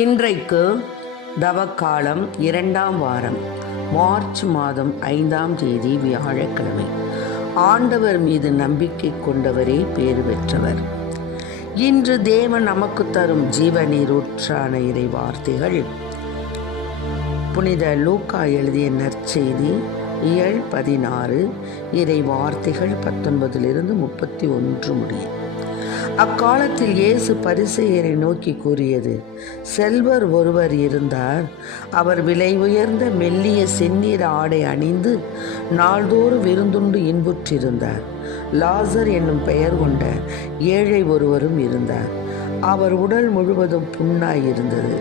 இன்றைக்கு தவக்காலம் 2ஆம் வாரம், மார்ச் மாதம் 5ஆம் தேதி, வியாழக்கிழமை. ஆண்டவர் மீது நம்பிக்கை கொண்டவரே பேறு பெற்றவர். இன்று தேவன் நமக்கு தரும் ஜீவநீரூற்றான இறை வார்த்தைகள் புனித லூக்கா எழுதிய நற்செய்தி இயல் 16, இறை வார்த்தைகள் 19-31 முடிய. அக்காலத்தில் இயேசு பரிசேயரை நோக்கி கூறியது: செல்வர் ஒருவர் இருந்தார். அவர் விலை உயர்ந்த மெல்லிய செந்நீர் ஆடை அணிந்து நாள்தோறும் விருந்துண்டு இன்புற்றிருந்தார். லாசர் என்னும் பெயர் கொண்ட ஏழை ஒருவரும் இருந்தார். அவர் உடல் முழுவதும் புண்ணாயிருந்தது.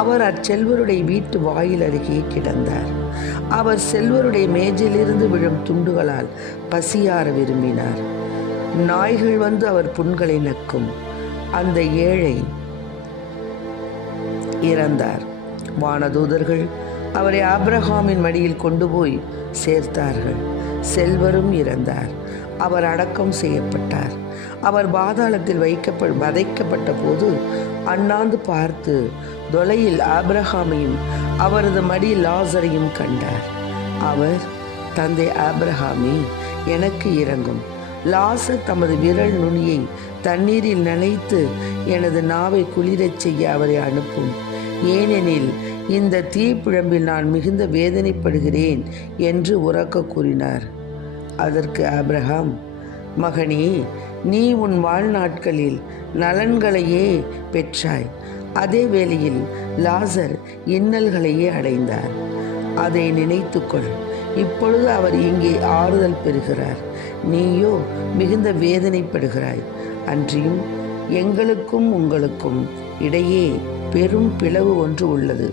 அவர் அச்செல்வருடைய வீட்டு வாயில் அருகே கிடந்தார். அவர் செல்வருடைய மேஜிலிருந்து விழும் துண்டுகளால் பசியார விரும்பினார். நாய்கள் வந்து அவர் புண்களை நக்கும். அந்த ஏழை இறந்தார். வானதூதர்கள் அவரை ஆபிரகாமின் மடியில் கொண்டு போய் சேர்த்தார்கள். செல்வரும் இறந்தார். அவர் அடக்கம் செய்யப்பட்டார். அவர் பாதாளத்தில் வதைக்கப்பட்ட போது அண்ணாந்து பார்த்து தொலையில் ஆபிரகாமையும் அவரது மடியில் லாசரையும் கண்டார். அவர்: தந்தை ஆபிரகாமே, எனக்கு இரங்கும். லாசர் தமது விரல் நுனியை தண்ணீரில் நனைத்து எனது நாவை குளிரச் செய்ய அவரை அனுப்பும். ஏனெனில் இந்த தீப்பிழம்பில் நான் மிகுந்த வேதனைப்படுகிறேன் என்று உரக்க கூறினார். அதற்கு ஆபிரகாம்: மகனே, நீ உன் வாழ்நாட்களில் நலன்களையே பெற்றாய். அதே வேளையில் லாசர் இன்னல்களையே அடைந்தார். அதை நினைத்துக்கொள். இப்பொழுது அவர் இங்கே ஆறுதல் பெறுகிறார், நீயோ மிகுந்த வேதனைப்படுகிறாய். அன்றியும் எங்களுக்கும் உங்களுக்கும் இடையே பெரும் பிளவு ஒன்று உள்ளது.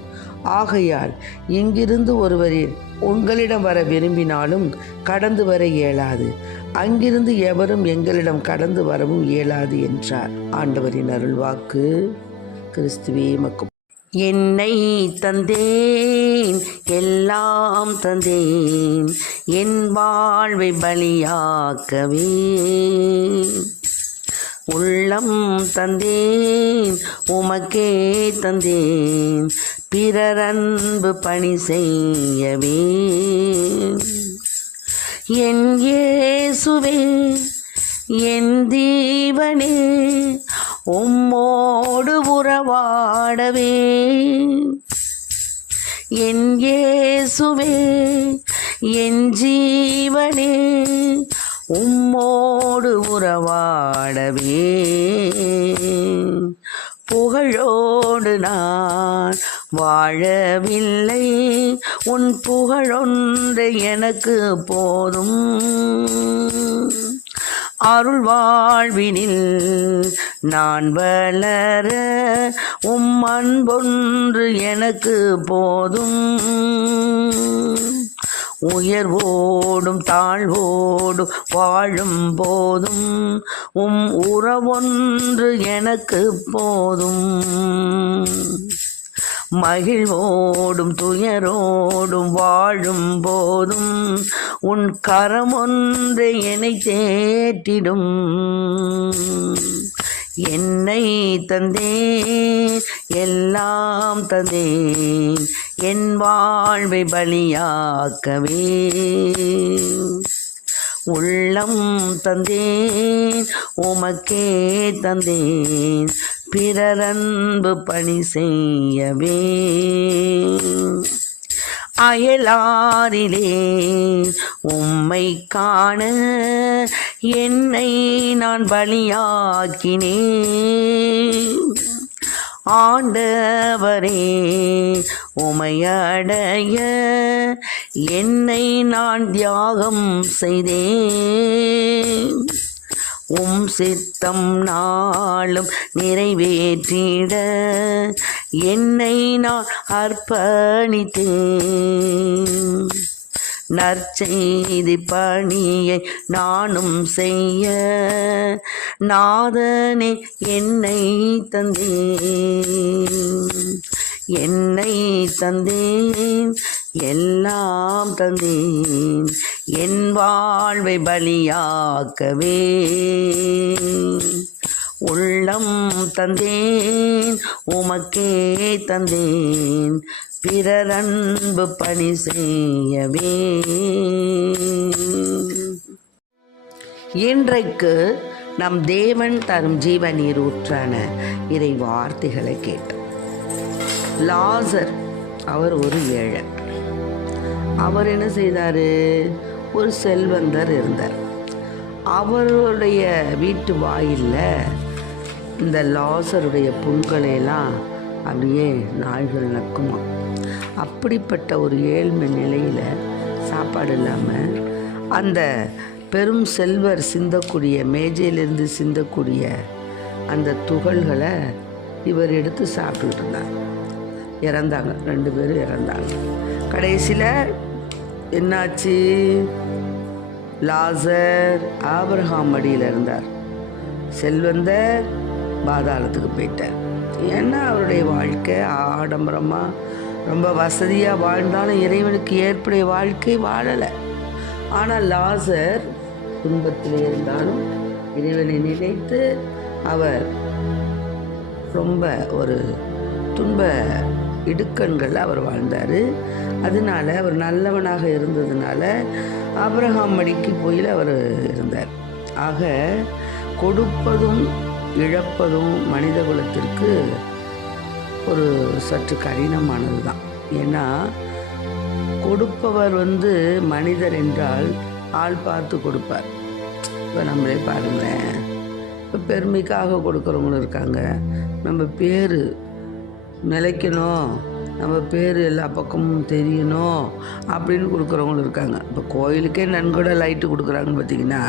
ஆகையால் இங்கிருந்து ஒருவரில் உங்களிடம் வர விரும்பினாலும் கடந்து வர இயலாது, அங்கிருந்து எவரும் எங்களிடம் கடந்து வரவும் இயலாது என்றார். ஆண்டவரின் அருள்வாக்கு. கிறிஸ்துவே மக்கு. என்னை தந்தேன், எல்லாம் தந்தேன், என் வாழ்வை பலியாக்கவே. உள்ளம் தந்தேன், உமக்கே தந்தேன், பிறரன்பு பணி செய்யவே. என் இயேசுவே, என் தேவனே, உம்மோடு உறவாடவே. என் இயேசுவே, என் ஜீவனே, உம்மோடு உறவாடவே. புகழோடு நான் வாழவில்லை, உன் புகழொன்று எனக்கு போதும். அருள் வாழ்வினில் நான் வளர உம் அன்பொன்று எனக்கு போதும். உயர்வோடும் தாழ்வோடும் வாழும் போதும் உம் உறவொன்று எனக்கு போதும். மகிழ்வோடும் துயரோடும் வாழும் போதும் உன் கரமொன்று என்னை தேற்றிடும். என்னை தந்தேன், எல்லாம் தந்தேன், என் வாழ்வை பலியாக்கவே. உள்ளம் தந்தேன், உமக்கே தந்தேன், பிறரன்பு பணி செய்யவே. அயலாரிலே உம்மை காண என்னை நான் பலியாக்கினேன். ஆண்டவரே, உமையடைய என்னை நான் தியாகம் செய்தேன். உம் சித்தம் நாளும் நிறைவேற்றிட என்னை நான் அர்ப்பணித்தேன். நற்செய்தி பணியை நானும் செய்ய நாதனே என்னை தந்தேன். என்னை தந்தேன், எல்லாம் தந்தேன், என் வாழ்வை பலியாக்கவே. உள்ளம் தந்தேன் உமக்கே தந்தேன் பிறர் அன்பு பணி செய்யவே. இன்றைக்கு நம் தேவன் தரும் ஜீவ நீரூற்றான இறை வார்த்தைகளை கேட்டோம். லாசர் அவர் ஒரு ஏழை. அவர் என்ன செய்தார்? ஒரு செல்வந்தர் இருந்தார். அவருடைய வீட்டு வாயிலில் இந்த லாசருடைய புண்களையெல்லாம் அப்படியே நாய்கள் நக்குமா. அப்படிப்பட்ட ஒரு ஏழ்மை நிலையில் சாப்பாடு இல்லாமல் அந்த பெரும் செல்வர் சிந்தக்கூடிய மேஜையிலிருந்து சிந்தக்கூடிய அந்த துகள்களை இவர் எடுத்து சாப்பிட்டுக்கிட்டு இருந்தார். இறந்தாங்க, 2 பேரும் இறந்தாங்க. கடைசியில் என்னாச்சு? லாசர் ஆபிரகாம் மடியில் இருந்தார், செல்வந்தர் பாதாளத்துக்கு போயிட்டார். ஏன்னா அவருடைய வாழ்க்கை ஆடம்பரமாக ரொம்ப வசதியாக வாழ்ந்தாலும் இறைவனுக்கு ஏற்புடைய வாழ்க்கை வாழலை. ஆனால் லாசர் துன்பத்தில் இருந்தாலும் இறைவனை நினைத்து அவர் ரொம்ப ஒரு துன்ப இடுக்கண்கள் அவர் வாழ்ந்தார். அதனால அவர் நல்லவனாக இருந்ததுனால ஆபிரகாம் மடிக்கு போயில் அவர் இருந்தார். ஆக கொடுப்பதும் இழப்பதும் மனித குலத்திற்கு ஒரு சற்று கடினமானது தான். ஏன்னா கொடுப்பவர் மனிதர் என்றால் ஆள் பார்த்து கொடுப்பார். இப்போ நம்மளே பாருங்களேன், இப்போ பெருமைக்காக கொடுக்குறவங்களும் இருக்காங்க. நம்ம பேர் நிலைக்கணும், நம்ம பேர் எல்லா பக்கமும் தெரியணும் அப்படின்னு கொடுக்குறவங்களும் இருக்காங்க. இப்போ கோயிலுக்கே நன்கொடை லைட்டு கொடுக்குறாங்கன்னு பார்த்திங்கன்னா,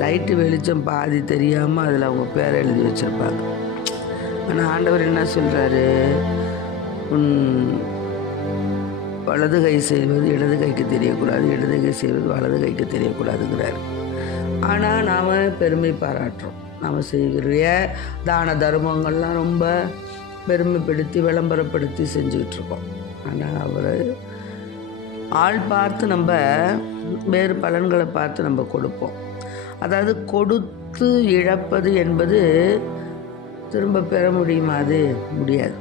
லைட்டு வெளிச்சம் பாதி தெரியாமல் அதில் அவங்க பேரை எழுதி வச்சுருப்பாங்க. ஆனால் ஆண்டவர் என்ன சொல்கிறாரு? வலது கை செய்வது இடது கைக்கு தெரியக்கூடாது, இடது கை செய்வது வலது கைக்கு தெரியக்கூடாதுங்கிறாரு. ஆனால் நாம் பெருமை பாராட்டுறோம். நாம் செய்கிற தான தர்மங்கள்லாம் ரொம்ப பெருமைப்படுத்தி விளம்பரப்படுத்தி செஞ்சுக்கிட்டு இருக்கோம். ஆனால் அவர் ஆள் பார்த்து நம்ம வேறு பலன்களை பார்த்து நம்ம கொடுப்போம். அதாவது கொடுத்து இழப்பது என்பது திரும்ப பெற முடியுமா? அது முடியாது.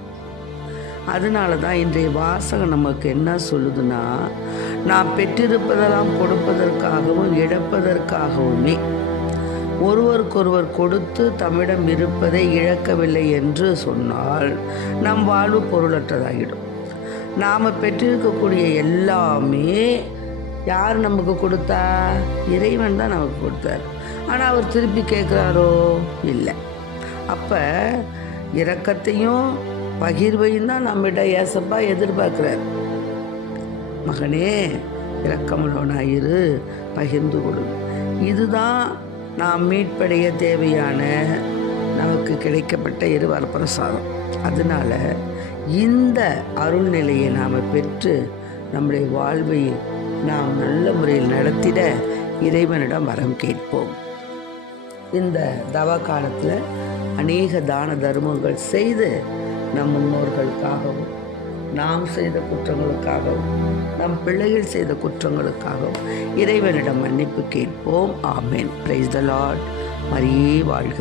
அதனால தான் இன்றைய வாசகம் நமக்கு என்ன சொல்லுதுன்னா, நான் பெற்றிருப்பதெல்லாம் கொடுப்பதற்காகவும் இழப்பதற்காகவுமே. ஒருவருக்கொருவர் கொடுத்து தம்மிடம் இருப்பதை இழக்கவில்லை என்று சொன்னால் நம் வாழ்வு பொருளற்றதாகிடும். நாம் பெற்றிருக்கக்கூடிய எல்லாமே யார் நமக்கு கொடுத்தா? இறைவன் தான் நமக்கு கொடுத்தார். ஆனால் அவர் திருப்பி கேட்குறாரோ? இல்லை. அப்போ இரக்கத்தையும் பகிர்வையும் தான் நம்மிட ஏசப்பா எதிர்பார்க்குறார். மகனே, இரக்கமுள்ளவனாயிரு, பகிர்ந்து கொடு. இதுதான் நாம் மீட்படைய தேவையான நமக்கு கிடைக்கப்பட்ட இருவரப்பிரசாதம். அதனால் இந்த அருள்நிலையை நாம் பெற்று நம்முடைய வாழ்வை நாம் நல்ல முறையில் நடத்திட இறைவனிடம் வரம் கேட்போம். இந்த தவ காலத்தில் அநேக தான தர்மங்கள் செய்து நம் முன்னோர்களுக்காகவும், நாம் செய்த குற்றங்களுக்காகவும், நம் பிள்ளைகள் செய்த குற்றங்களுக்காகவும் இறைவனிடம் மன்னிப்பு கேட்போம். ஆமென். Praise the Lord. மரியே வாழ்க.